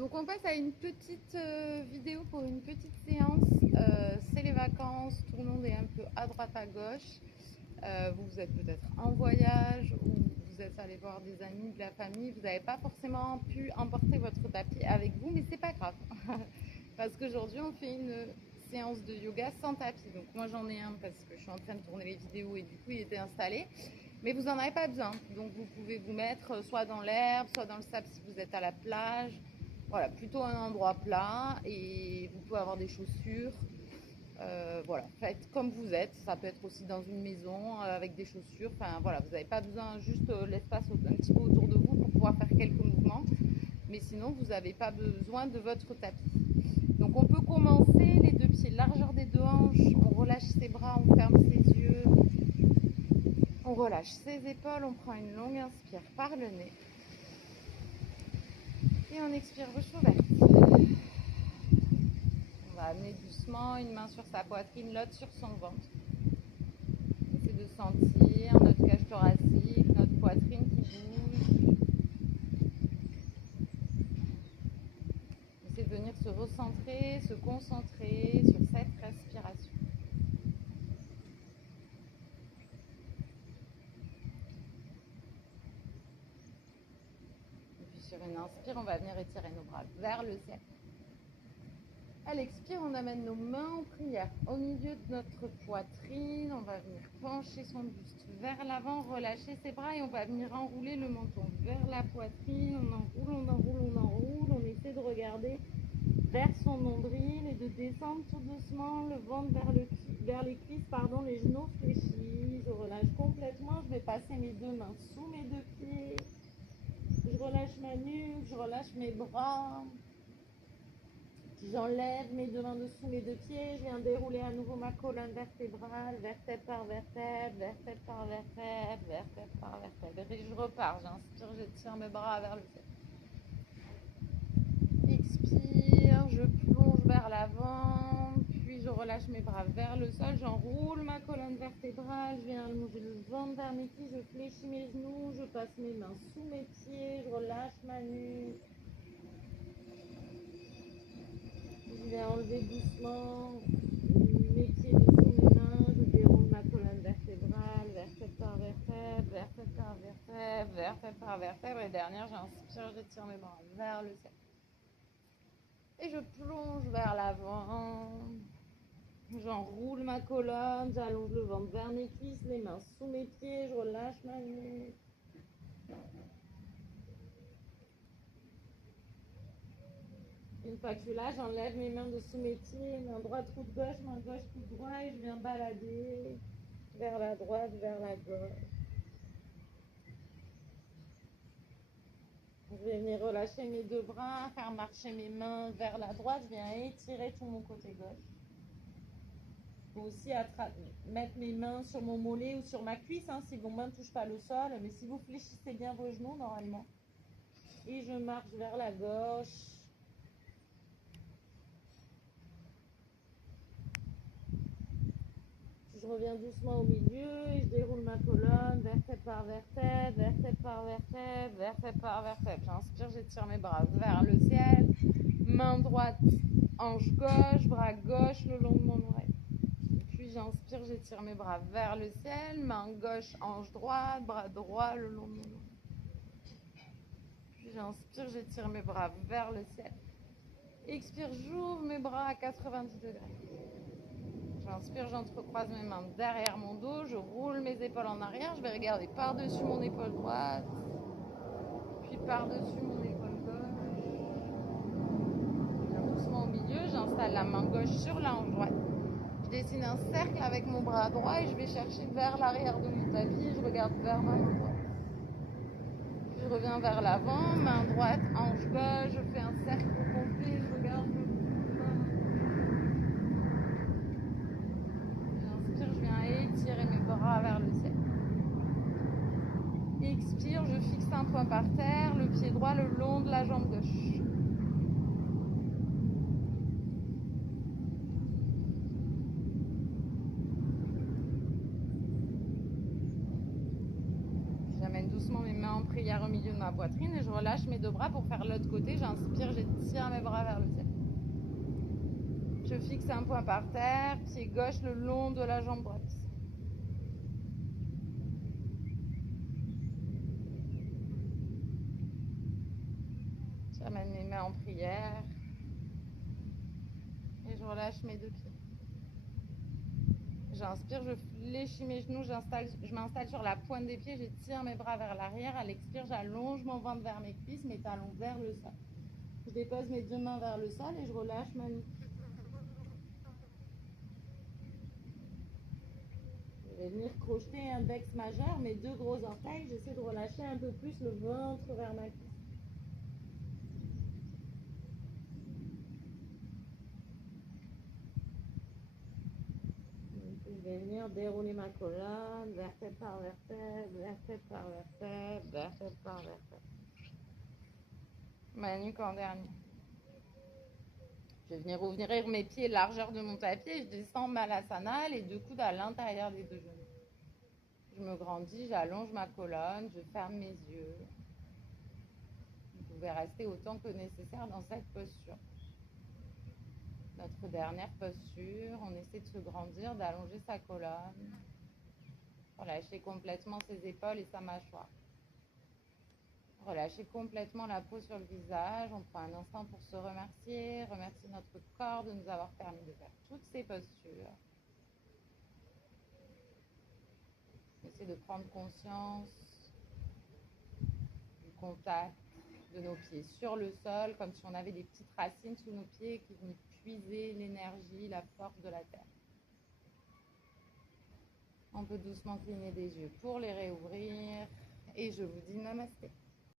Donc on passe à une petite vidéo pour une petite séance. C'est les vacances, tout le monde est un peu à droite à gauche. Vous êtes peut-être en voyage ou vous êtes allé voir des amis, de la famille. Vous n'avez pas forcément pu emporter votre tapis avec vous, mais c'est pas grave. Parce qu'aujourd'hui on fait une séance de yoga sans tapis. Donc moi j'en ai un parce que je suis en train de tourner les vidéos et du coup il était installé. Mais vous n'en avez pas besoin. Donc vous pouvez vous mettre soit dans l'herbe, soit dans le sable si vous êtes à la plage. Voilà, plutôt un endroit plat et vous pouvez avoir des chaussures. Voilà, faites comme vous êtes. Ça peut être aussi dans une maison avec des chaussures. Enfin voilà, vous n'avez pas besoin juste l'espace un petit peu autour de vous pour pouvoir faire quelques mouvements. Mais sinon, vous n'avez pas besoin de votre tapis. Donc on peut commencer les deux pieds, largeur des deux hanches. On relâche ses bras, on ferme ses yeux. On relâche ses épaules, on prend une longue inspire par le nez. Et on expire bouche ouverte. On va amener doucement une main sur sa poitrine, l'autre sur son ventre. Essayez de sentir notre cage thoracique, notre poitrine qui bouge. Essayez de venir se recentrer, se concentrer sur cette respiration. Et puis sur une inspire, on va venir étirer nos bras vers le ciel. À l'expire, on amène nos mains en prière au milieu de notre poitrine. On va venir pencher son buste vers l'avant, relâcher ses bras et on va venir enrouler le menton vers la poitrine. On enroule, on enroule, on enroule. On essaie de regarder vers son nombril et de descendre tout doucement le ventre vers les cuisses, les genoux fléchis. Je relâche complètement. Je vais passer mes deux mains sous mes deux pieds. Je relâche ma nuque, je relâche mes bras. J'enlève mes deux mains dessous mes deux pieds, je viens dérouler à nouveau ma colonne vertébrale, vertèbre par vertèbre, vertèbre par vertèbre, vertèbre par vertèbre. Et je repars, j'inspire, j'étire mes bras vers le ciel. Expire, je plonge vers l'avant, puis je relâche mes bras vers le sol, j'enroule ma colonne vertébrale, je viens allonger le ventre vers mes pieds, je fléchis mes genoux, je passe mes mains sous mes pieds, je relâche ma nuque. Je vais enlever doucement mes pieds dessous mes mains, je déroule ma colonne vertébrale, vertèbre par vertèbre, vertèbre par vertèbre, vertèbre par vertèbre. Et dernière, j'inspire, j'étire mes bras vers le ciel. Et je plonge vers l'avant. J'enroule ma colonne, j'allonge le ventre vers mes cuisses, les mains sous mes pieds, je relâche ma nuque. Une fois que je suis là, j'enlève mes mains dessous mes pieds, main droite, coude gauche, main gauche, coude droit, et je viens balader vers la droite, vers la gauche. Je vais venir relâcher mes deux bras, faire marcher mes mains vers la droite, je viens étirer tout mon côté gauche. Je peux aussi mettre mes mains sur mon mollet ou sur ma cuisse, si vos mains ne touchent pas le sol, mais si vous fléchissez bien vos genoux normalement. Et je marche vers la gauche. Je reviens doucement au milieu et je déroule ma colonne, vertèbre par vertèbre, vertèbre par vertèbre, vertèbre par vertèbre. J'inspire, j'étire mes bras vers le ciel. Main droite, hanche gauche, bras gauche le long de mon oreille. Puis j'inspire, j'étire mes bras vers le ciel. Main gauche, hanche droite, bras droit le long de mon oreille. Puis j'inspire, j'étire mes bras vers le ciel. Expire, j'ouvre mes bras à 90 degrés. J'inspire, j'entrecroise mes mains derrière mon dos, je roule mes épaules en arrière, je vais regarder par-dessus mon épaule droite, puis par-dessus mon épaule gauche. Je viens doucement au milieu, j'installe la main gauche sur la hanche droite. Je dessine un cercle avec mon bras droit et je vais chercher vers l'arrière de mon tapis et je regarde vers ma main droite. Puis je reviens vers l'avant, main droite, hanche gauche, je fais un cercle complet, je regarde le bout de ma main. Je viens étirer mes bras vers le ciel. Expire, je fixe un point par terre, le pied droit le long de la jambe gauche. J'amène doucement mes mains en prière au milieu de ma poitrine et je relâche mes deux bras pour faire l'autre côté. J'inspire, j'étire j'étire mes bras vers le ciel. Je fixe un point par terre, pied gauche le long de la jambe droite. J'amène mes mains en prière et je relâche mes 2 pieds. J'inspire, je fléchis mes genoux, je m'installe sur la pointe des pieds, j'étire mes bras vers l'arrière. À l'expire, j'allonge mon ventre vers mes cuisses, mes talons vers le sol. Je dépose mes 2 mains vers le sol et je relâche ma nuque. Je vais venir crocheter index majeur, mes 2 gros orteils. J'essaie de relâcher un peu plus le ventre vers ma cuisse. Je vais venir dérouler ma colonne, vertèbre par vertèbre, vertèbre par vertèbre, vertèbre par vertèbre. Ma nuque en dernier. Je vais venir ouvrir mes pieds largeur de mon tapis et je descends Malasana, les 2 coudes à l'intérieur des 2 genoux. Je me grandis, j'allonge ma colonne, je ferme mes yeux. Vous pouvez rester autant que nécessaire dans cette posture. Notre dernière posture, on essaie de se grandir, d'allonger sa colonne, relâcher complètement ses épaules et sa mâchoire. Relâcher complètement la peau sur le visage. On prend un instant pour se remercier notre corps de nous avoir permis de faire toutes ces postures. Essayer de prendre conscience du contact de nos pieds sur le sol, comme si on avait des petites racines sous nos pieds qui venaient puiser l'énergie, la force de la terre. On peut doucement cligner des yeux pour les réouvrir et je vous dis namasté.